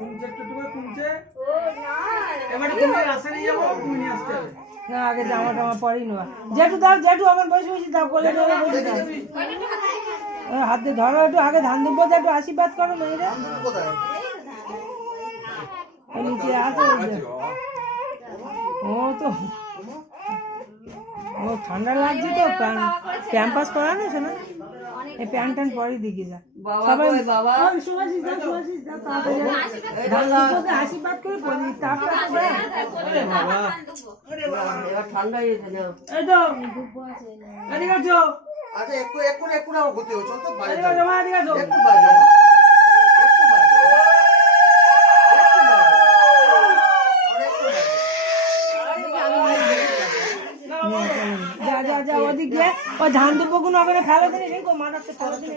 কুমচে একটু কুমচে এবারে তুমি রাস্তা নিয়ে যাবো, তুমি নিয়ে আসতে হবে। না আগে জামা টামা পরেই নেওয়া। জেঠু দাও, জেঠু আমার বসে বসে দাও, কোলে ধরে বসে দাও। হাত দিয়ে ধরো একটু, আগে ধান দুব্বো একটু আশীর্বাদ করো মেয়েরা। নিচে আছে ও তো, ও ঠান্ডা লাগছে তো, প্যাম্পাস পরা না শোনা, এই প্যান্ট ট্যান্ট পরেই দিকে যা সবাই। সুভাষিস দাও, সুভাষিস দাও, তাড়াতাড়ি ধান দুব্বোকে আশীর্বাদ করে পরি, তারপরে ঠান্ডা হয়ে গেছে না। এই তো এদিকে আছো, আচ্ছা একটু আমার গতি হচ্ছে তো বাইরে এদিকে আছো মা, এদিকে আছো। একটু বাইরে যাও, একটু বাইরে যাও, একটু বাইরে যাও, আর একটু বাইরে যাও। যা যা যা ওদিকে, ওই ধান দুব্বো গুলো ওখানে ফেলে দিলে মাথাতে পড়ে দিলে।